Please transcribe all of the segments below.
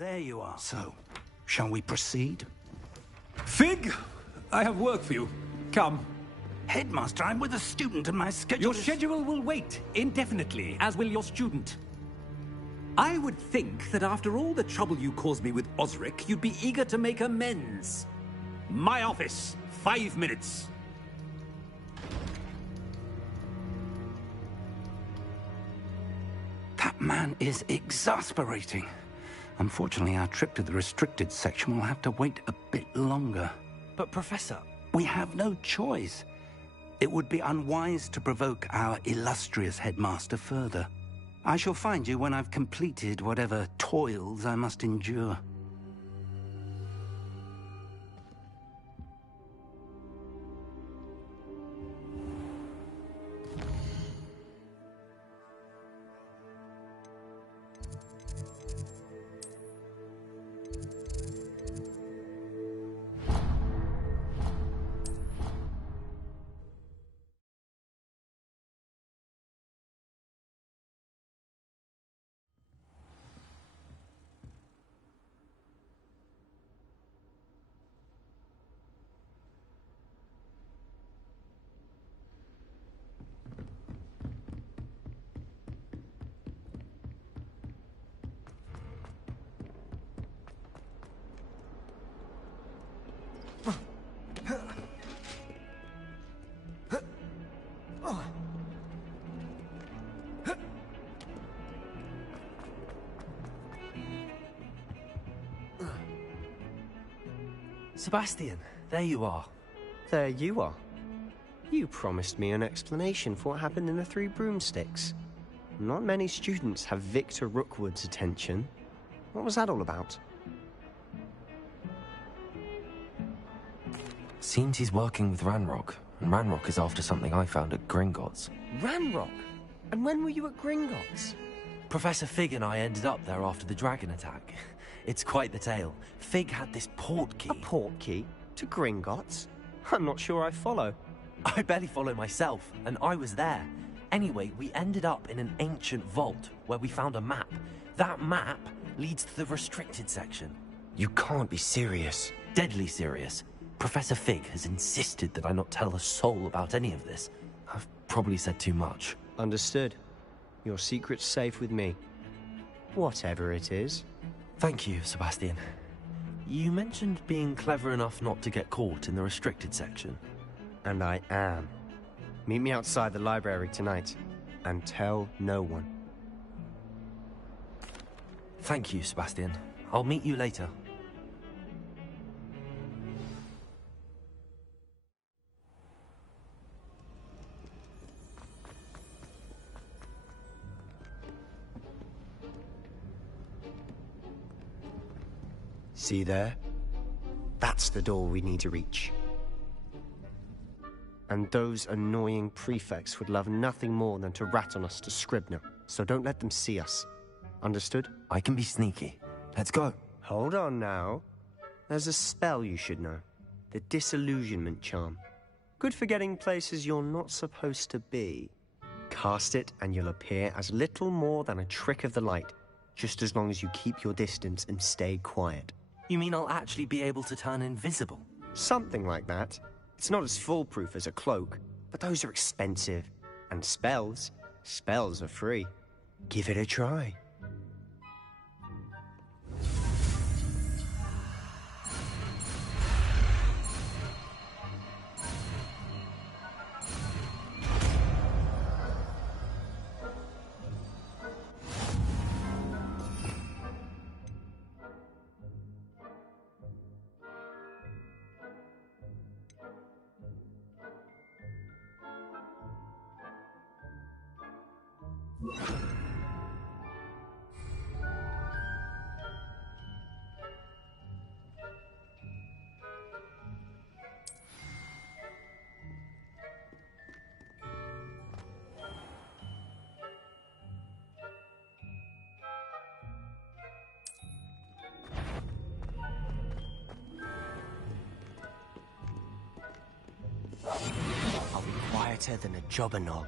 there you are. So, shall we proceed? Fig, I have work for you. Come. Headmaster, I'm with a student and my schedule Your schedule will wait indefinitely, as will your student. I would think that after all the trouble you caused me with Osric, you'd be eager to make amends. My office, 5 minutes. That man is exasperating. Unfortunately, our trip to the restricted section will have to wait a bit longer. But Professor... We have no choice. It would be unwise to provoke our illustrious headmaster further. I shall find you when I've completed whatever toils I must endure. Sebastian, there you are. There you are. You promised me an explanation for what happened in the Three Broomsticks. Not many students have Victor Rookwood's attention. What was that all about? Seems he's working with Ranrock, and Ranrock is after something I found at Gringotts. Ranrock? And when were you at Gringotts? Professor Fig and I ended up there after the dragon attack. It's quite the tale. Fig had this port key. A port key? To Gringotts? I'm not sure I follow. I barely follow myself, and I was there. Anyway, we ended up in an ancient vault where we found a map. That map leads to the restricted section. You can't be serious. Deadly serious. Professor Fig has insisted that I not tell a soul about any of this. I've probably said too much. Understood. Your secret's safe with me. Whatever it is. Thank you, Sebastian. You mentioned being clever enough not to get caught in the restricted section. And I am. Meet me outside the library tonight, and tell no one. Thank you, Sebastian. I'll meet you later. See there? That's the door we need to reach. And those annoying prefects would love nothing more than to rat on us to Scribner, so don't let them see us. Understood? I can be sneaky. Let's go. Hold on now. There's a spell you should know. The Disillusionment Charm. Good for getting places you're not supposed to be. Cast it and you'll appear as little more than a trick of the light, just as long as you keep your distance and stay quiet. You mean I'll actually be able to turn invisible? Something like that. It's not as foolproof as a cloak, but those are expensive. And spells are free. Give it a try. I'll be quieter than a jobberknoll.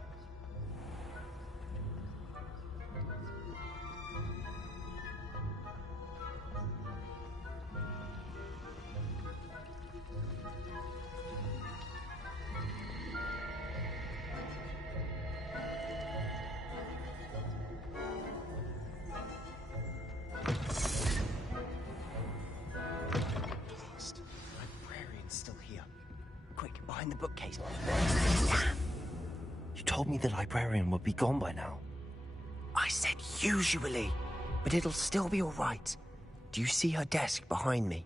bookcase. Damn! You told me the librarian would be gone by now. I said usually, but it'll still be all right. Do you see her desk behind me?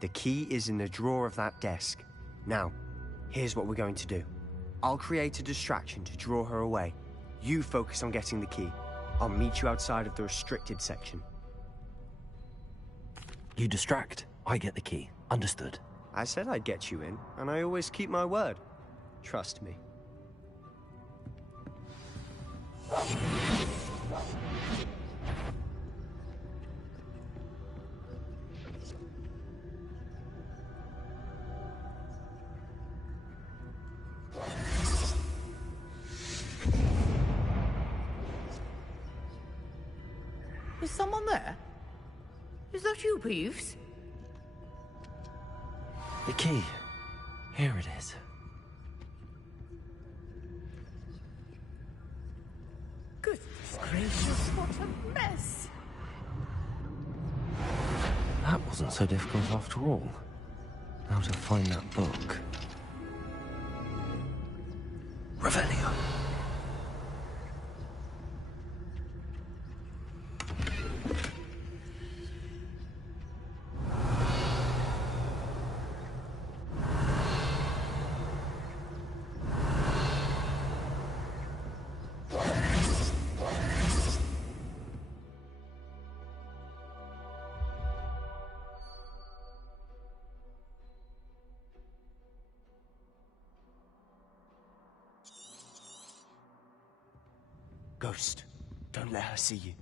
The key is in the drawer of that desk. Now, here's what we're going to do. I'll create a distraction to draw her away. You focus on getting the key. I'll meet you outside of the restricted section. You distract, I get the key. Understood. I said I'd get you in, and I always keep my word. Trust me. Is someone there? Is that you, Peeves? The key. Here it is. Goodness gracious, what a mess! That wasn't so difficult after all. Now to find that book. Revelio. Ghost, don't let her see you.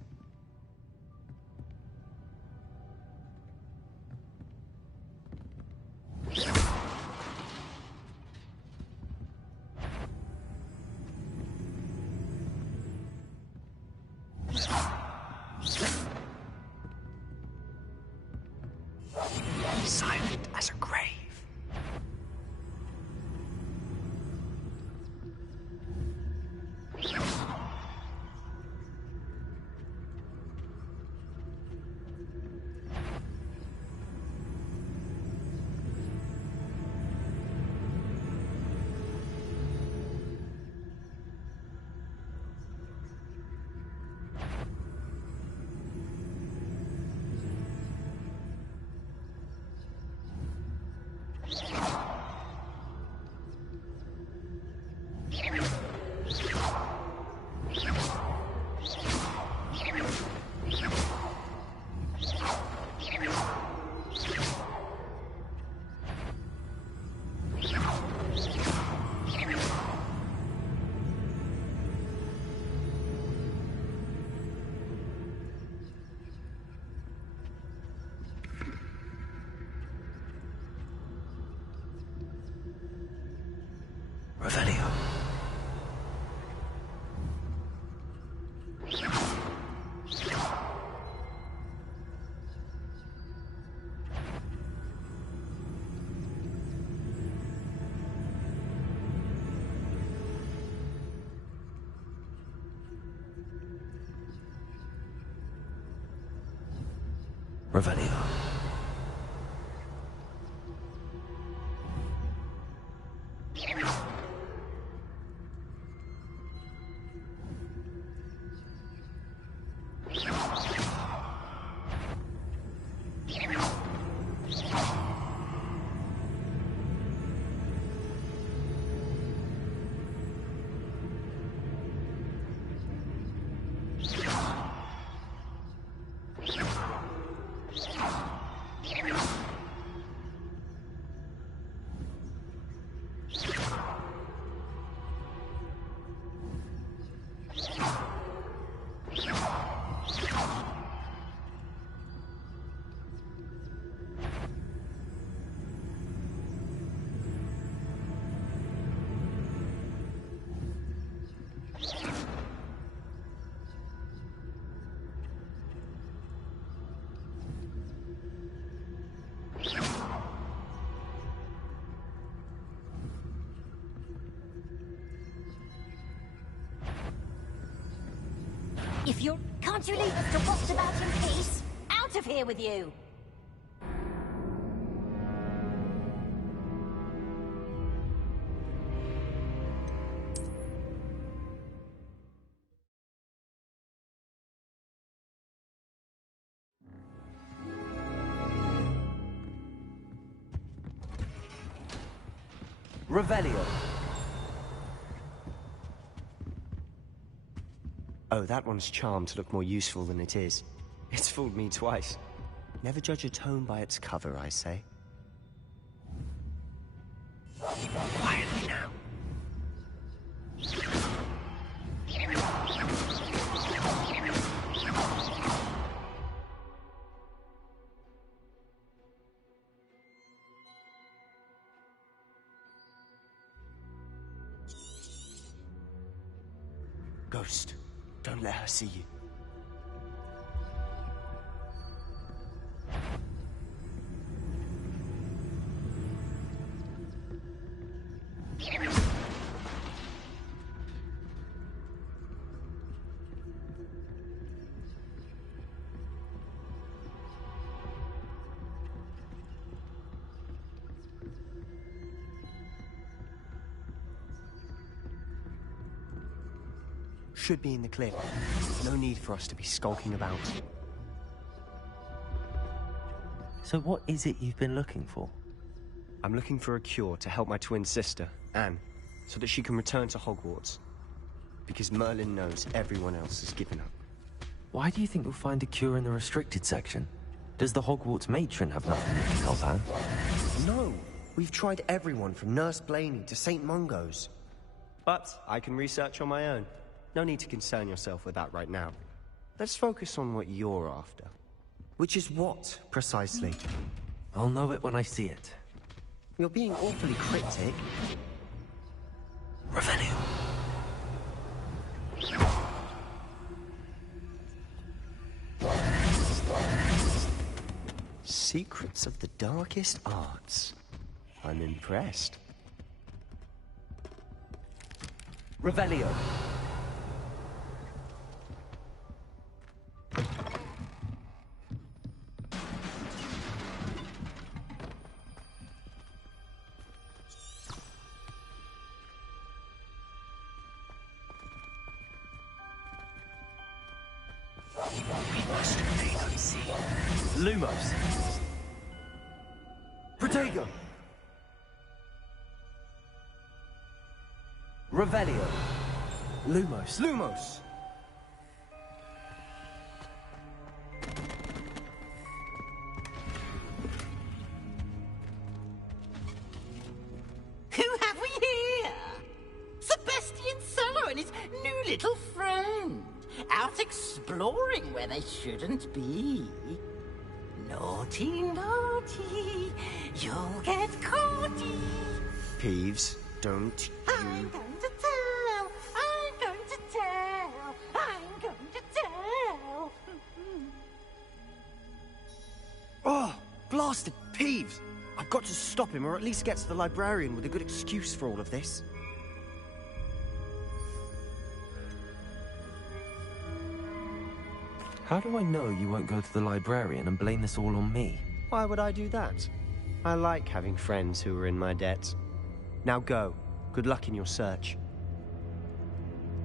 Silent as a grave. Revelio. Revelio. If you're... Can't you leave us to watch about in peace? Out of here with you! Revelio. Oh, that one's charmed to look more useful than it is. It's fooled me twice. Never judge a tome by its cover, I say. Keep on quietly now. Ghost, don't let her see you. Should be in the clear. No need for us to be skulking about. So what is it you've been looking for? I'm looking for a cure to help my twin sister, Anne, so that she can return to Hogwarts. Because Merlin knows everyone else has given up. Why do you think you'll find a cure in the restricted section? Does the Hogwarts matron have nothing that can help Anne? No! We've tried everyone from Nurse Blaney to St. Mungo's. But I can research on my own. No need to concern yourself with that right now. Let's focus on what you're after. Which is what, precisely? I'll know it when I see it. You're being awfully cryptic. Revelio. Secrets of the darkest arts. I'm impressed. Revelio. Lumos. Protego. Revelio. Lumos. Lumos! Who have we here? Sebastian Solo and his new little friend. Out exploring where they shouldn't be. Naughty, naughty, you'll get caughty. Peeves, don't I'm you... going to tell, I'm going to tell, I'm going to tell. Oh, blasted Peeves! I've got to stop him, or at least get to the librarian with a good excuse for all of this. How do I know you won't go to the librarian and blame this all on me? Why would I do that? I like having friends who are in my debt. Now go. Good luck in your search.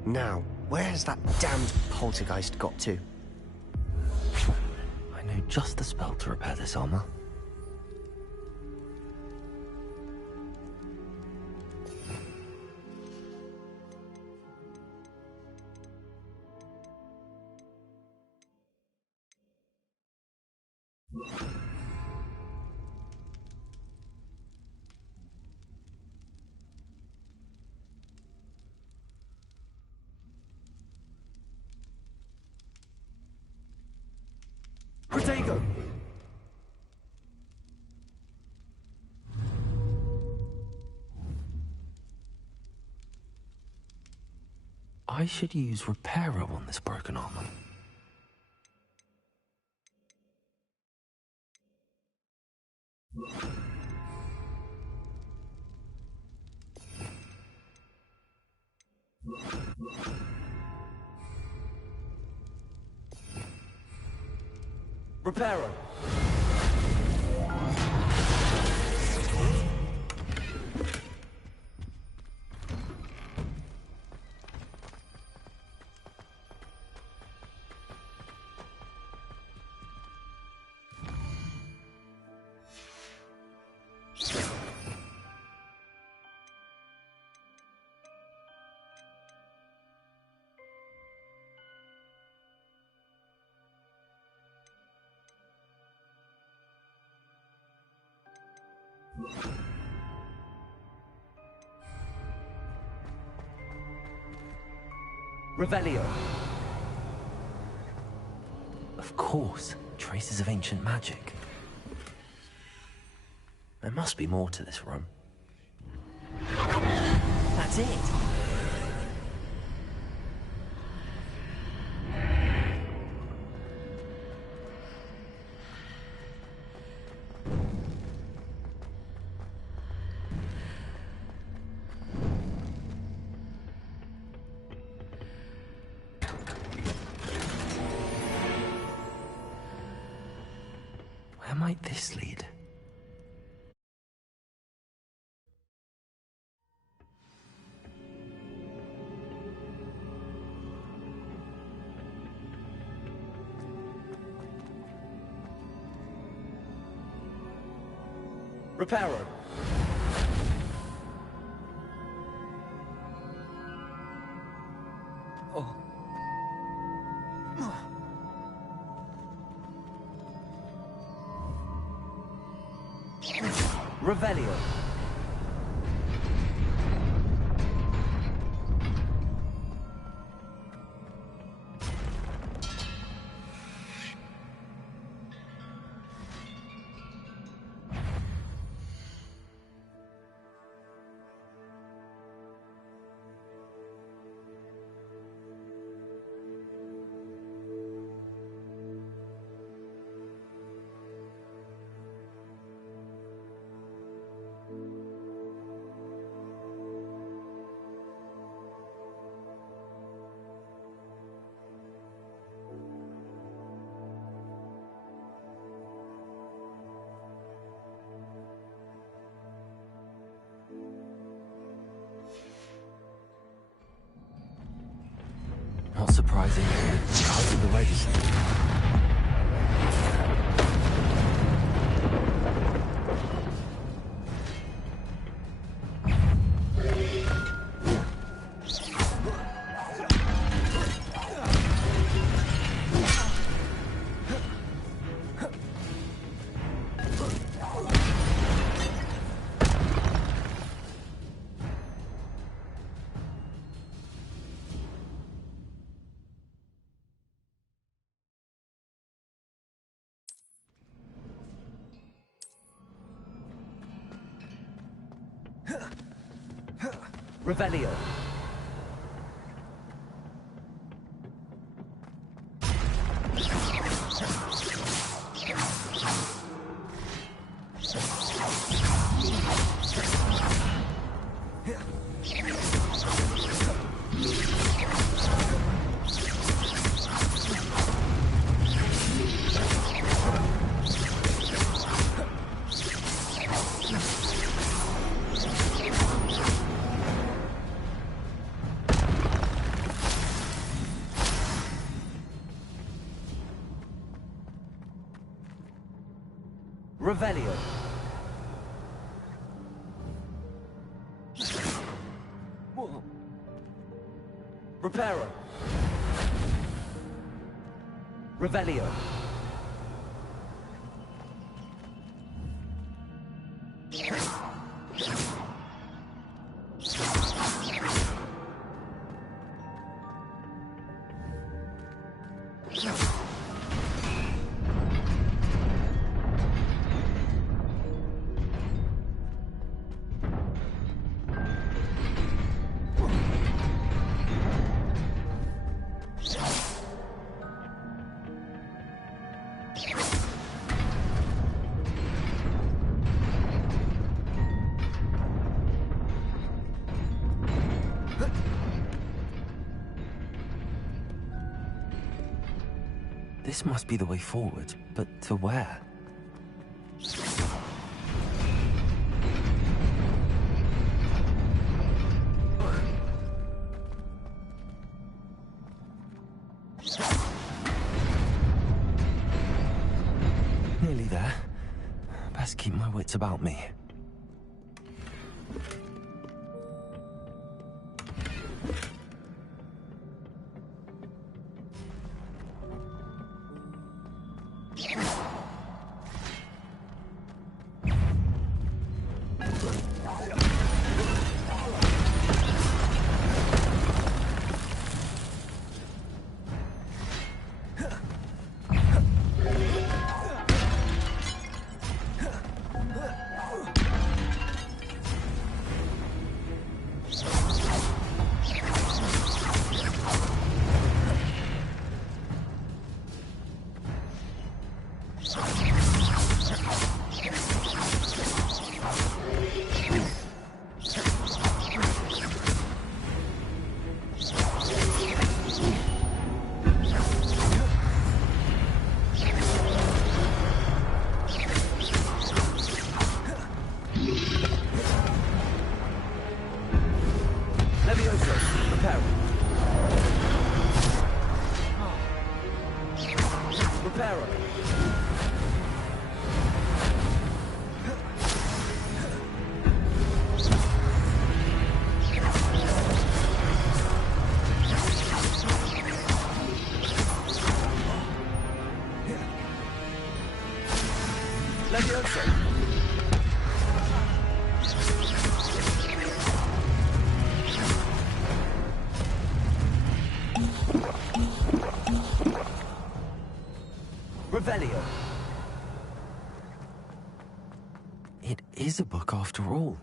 Now, where's that damned poltergeist got to? I know just the spell to repair this armor. Protego! I should use Reparo on this broken armor. Reparo! Revelio. Of course, traces of ancient magic. There must be more to this room. That's it! Where might this lead? Reparo. Oh. Revelio. Not surprising, because of the legacy. Revelio. Revelio. Reparo. Revelio. This must be the way forward, but to where? Nearly there. Best keep my wits about me. It is a book after all.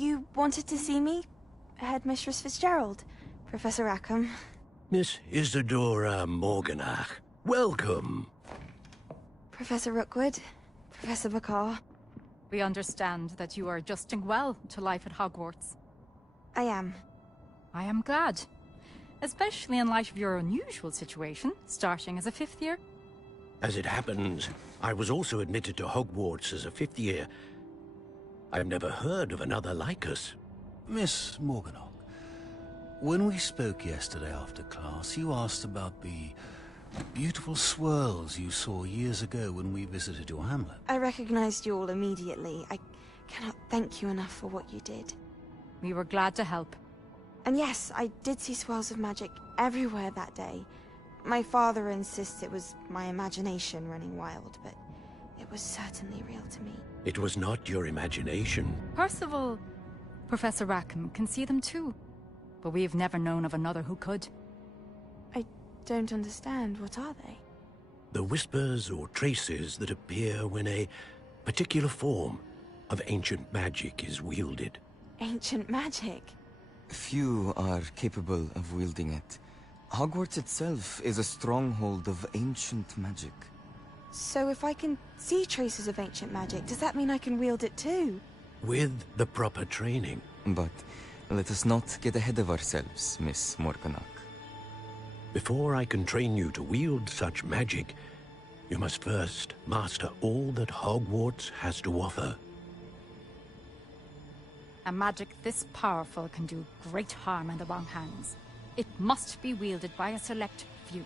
You wanted to see me? Headmistress Fitzgerald, Professor Rackham. Miss Isadora Morganach, welcome. Professor Rookwood, Professor Bakar. We understand that you are adjusting well to life at Hogwarts. I am. I am glad. Especially in light of your unusual situation, starting as a fifth year. As it happens, I was also admitted to Hogwarts as a fifth year. I've never heard of another like us. Miss Morganach, when we spoke yesterday after class, you asked about the beautiful swirls you saw years ago when we visited your hamlet. I recognized you all immediately. I cannot thank you enough for what you did. We were glad to help. And yes, I did see swirls of magic everywhere that day. My father insists it was my imagination running wild, but it was certainly real to me. It was not your imagination. Percival, Professor Rackham can see them too. But we've never known of another who could. I don't understand. What are they? The whispers or traces that appear when a particular form of ancient magic is wielded. Ancient magic? Few are capable of wielding it. Hogwarts itself is a stronghold of ancient magic. So if I can see traces of ancient magic, does that mean I can wield it too? With the proper training. But let us not get ahead of ourselves, Miss Morganach. Before I can train you to wield such magic, you must first master all that Hogwarts has to offer. A magic this powerful can do great harm in the wrong hands. It must be wielded by a select few.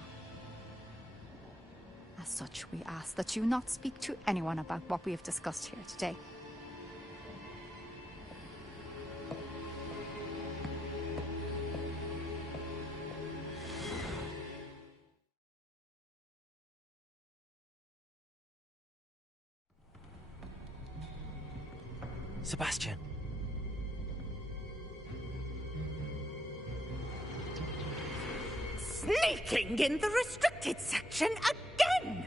As such, we ask that you not speak to anyone about what we have discussed here today. Sebastian. Sneaking in the restricted section again!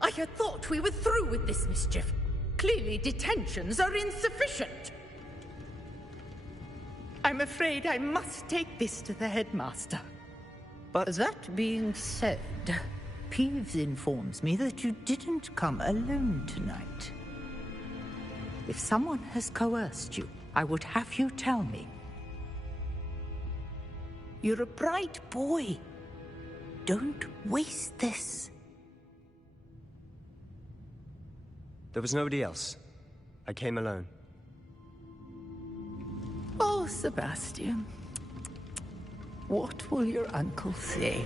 I had thought we were through with this mischief. Clearly detentions are insufficient. I'm afraid I must take this to the headmaster. But That being said, Peeves informs me that you didn't come alone tonight. If someone has coerced you, I would have you tell me. You're a bright boy. Don't waste this. there was nobody else. I came alone. Oh, Sebastian. What will your uncle say?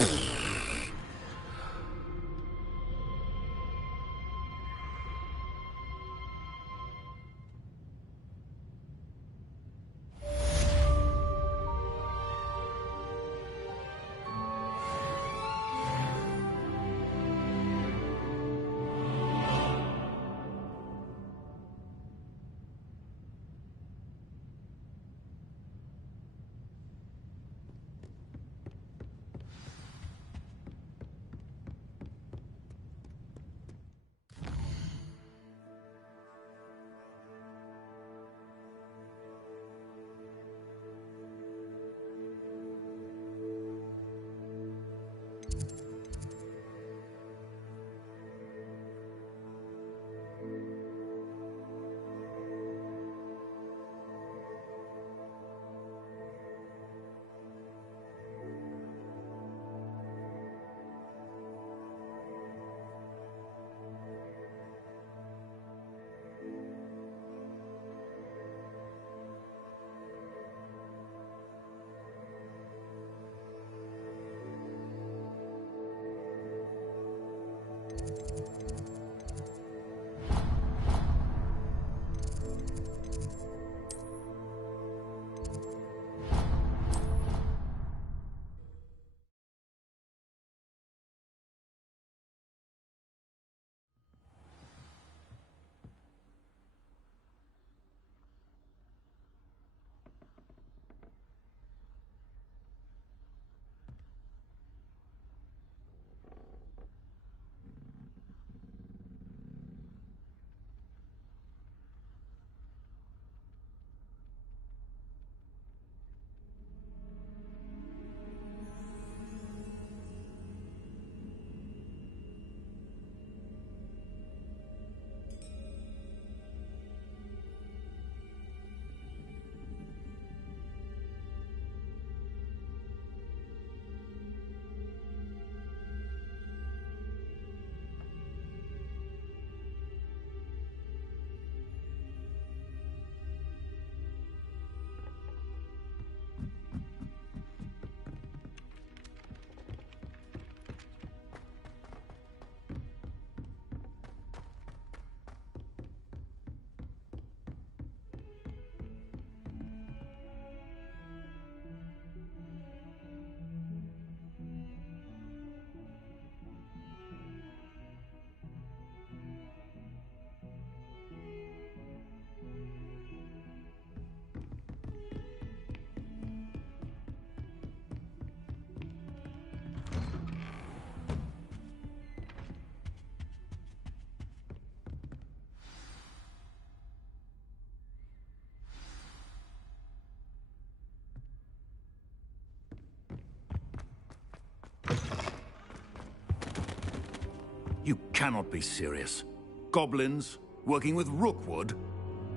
You cannot be serious. Goblins working with Rookwood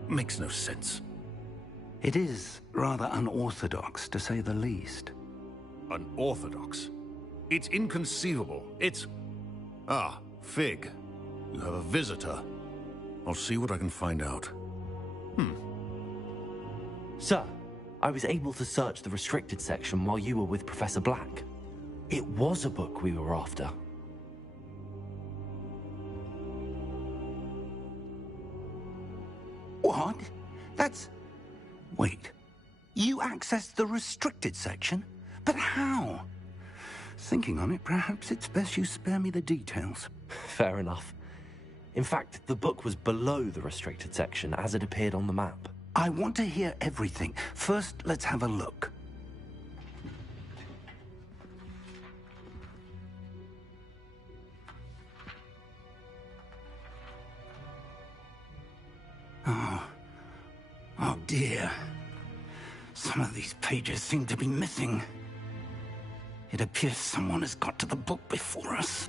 makes no sense. It is rather unorthodox, to say the least. Unorthodox? It's inconceivable. It's... Ah, Fig. You have a visitor. I'll see what I can find out. Sir, I was able to search the restricted section while you were with Professor Black. It was a book we were after. What? That's... Wait. You accessed the restricted section? But how? Thinking on it, perhaps it's best you spare me the details. Fair enough. In fact, the book was below the restricted section as it appeared on the map. I want to hear everything. First, let's have a look. Oh dear. Some of these pages seem to be missing. It appears someone has got to the book before us.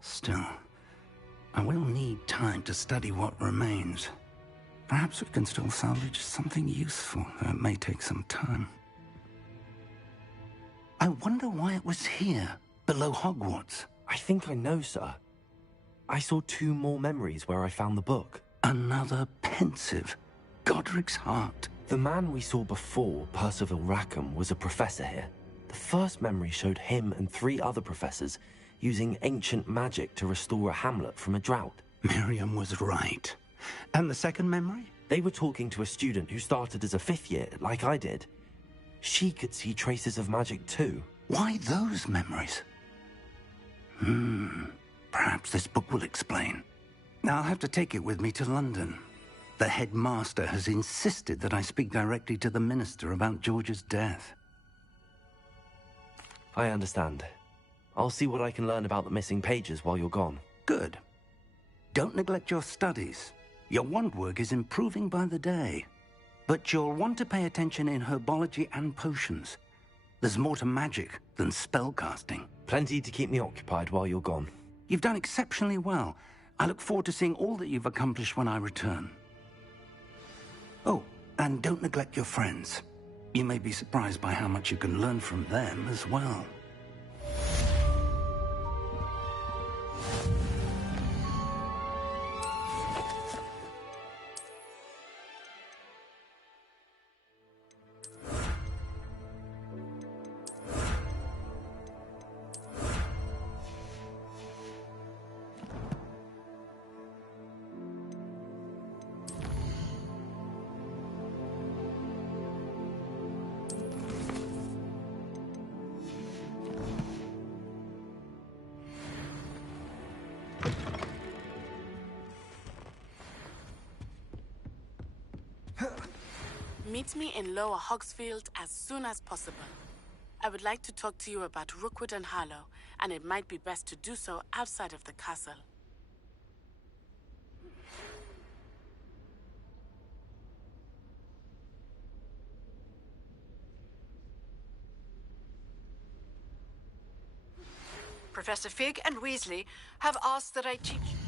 Still, I will need time to study what remains. Perhaps we can still salvage something useful, though it may take some time. I wonder why it was here, below Hogwarts. I think I know, sir. I saw 2 more memories where I found the book. Another pensive. Godric's heart. The man we saw before, Percival Rackham, was a professor here. The first memory showed him and 3 other professors using ancient magic to restore a hamlet from a drought. Miriam was right. And the second memory? They were talking to a student who started as a 5th year, like I did. She could see traces of magic too. Why those memories? Perhaps this book will explain. Now I'll have to take it with me to London. The headmaster has insisted that I speak directly to the minister about George's death. I understand. I'll see what I can learn about the missing pages while you're gone. Good. Don't neglect your studies. Your wand work is improving by the day. But you'll want to pay attention in herbology and potions. There's more to magic than spellcasting. Plenty to keep me occupied while you're gone. You've done exceptionally well. I look forward to seeing all that you've accomplished when I return. Oh, and don't neglect your friends. You may be surprised by how much you can learn from them as well. Meet me in Lower Hogsfield as soon as possible. I would like to talk to you about Rookwood and Harlow, and it might be best to do so outside of the castle. Professor Fig and Weasley have asked that I teach you.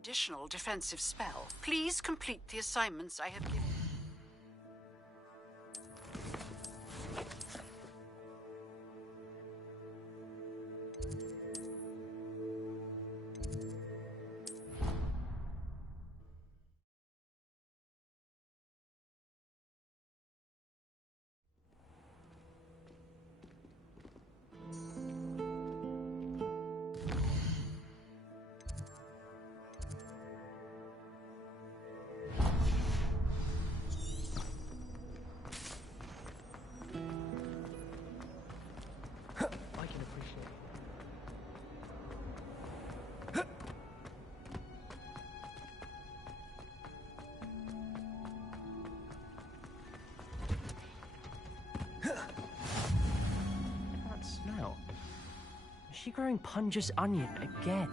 Additional defensive spell. Please complete the assignments I have given. Is she growing Punja's onion again?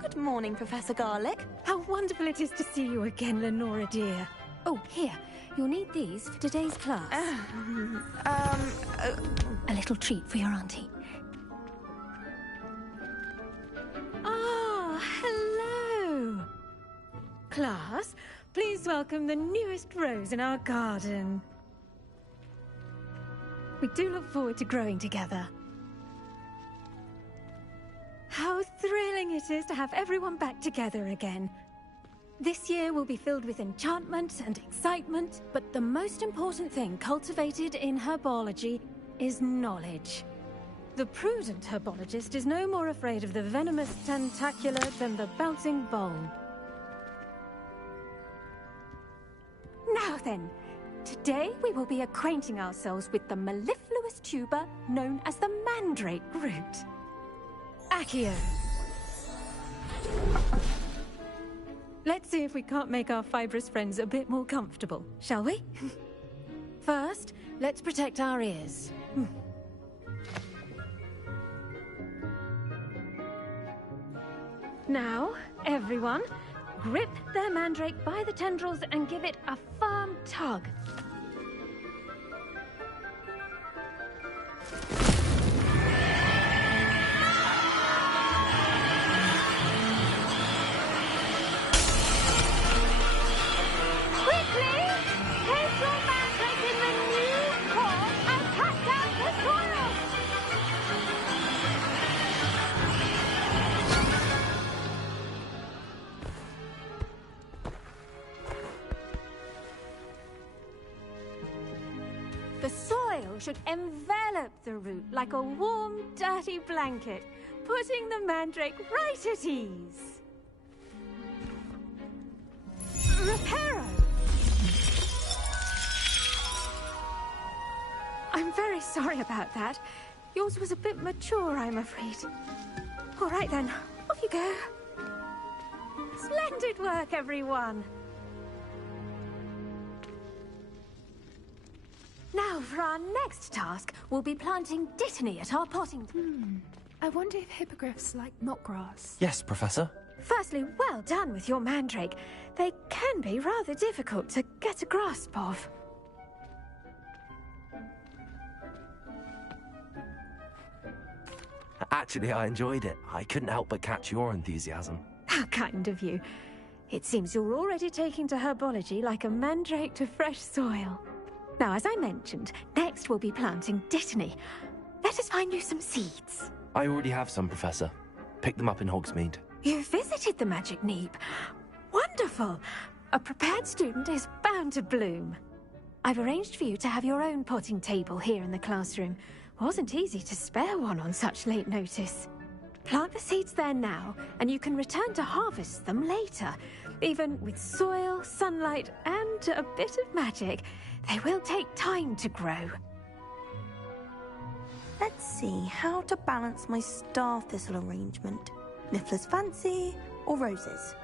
Good morning, Professor Garlick. How wonderful it is to see you again, Lenora dear. Oh, here. You'll need these for today's class. A little treat for your auntie. Ah, hello. Class, please welcome the newest rose in our garden. We do look forward to growing together. How thrilling it is to have everyone back together again. This year will be filled with enchantment and excitement, but the most important thing cultivated in herbology is knowledge. The prudent herbologist is no more afraid of the venomous tentacular than the bouncing bulb. Now then, today we will be acquainting ourselves with the mellifluous tuber known as the mandrake root. Accio. Let's see if we can't make our fibrous friends a bit more comfortable, shall we? First, let's protect our ears. Now, everyone, grip their mandrake by the tendrils and give it a firm tug. The soil should envelop the root like a warm, dirty blanket, putting the mandrake right at ease. Reparo! I'm very sorry about that. Yours was a bit mature, I'm afraid. All right then, off you go. Splendid work, everyone. Now, for our next task, we'll be planting dittany at our potting... I wonder if hippogriffs like knotgrass. Yes, Professor. Firstly, well done with your mandrake. They can be rather difficult to get a grasp of. Actually, I enjoyed it. I couldn't help but catch your enthusiasm. How kind of you. It seems you're already taking to herbology like a mandrake to fresh soil. Now, as I mentioned, next we'll be planting dittany. Let us find you some seeds. I already have some, Professor. Picked them up in Hogsmeade. You visited the Magic Neep. Wonderful! A prepared student is bound to bloom. I've arranged for you to have your own potting table here in the classroom. Wasn't easy to spare one on such late notice. Plant the seeds there now, and you can return to harvest them later. Even with soil, sunlight, and a bit of magic, they will take time to grow. Let's see how to balance my star thistle arrangement. Niffler's fancy or roses?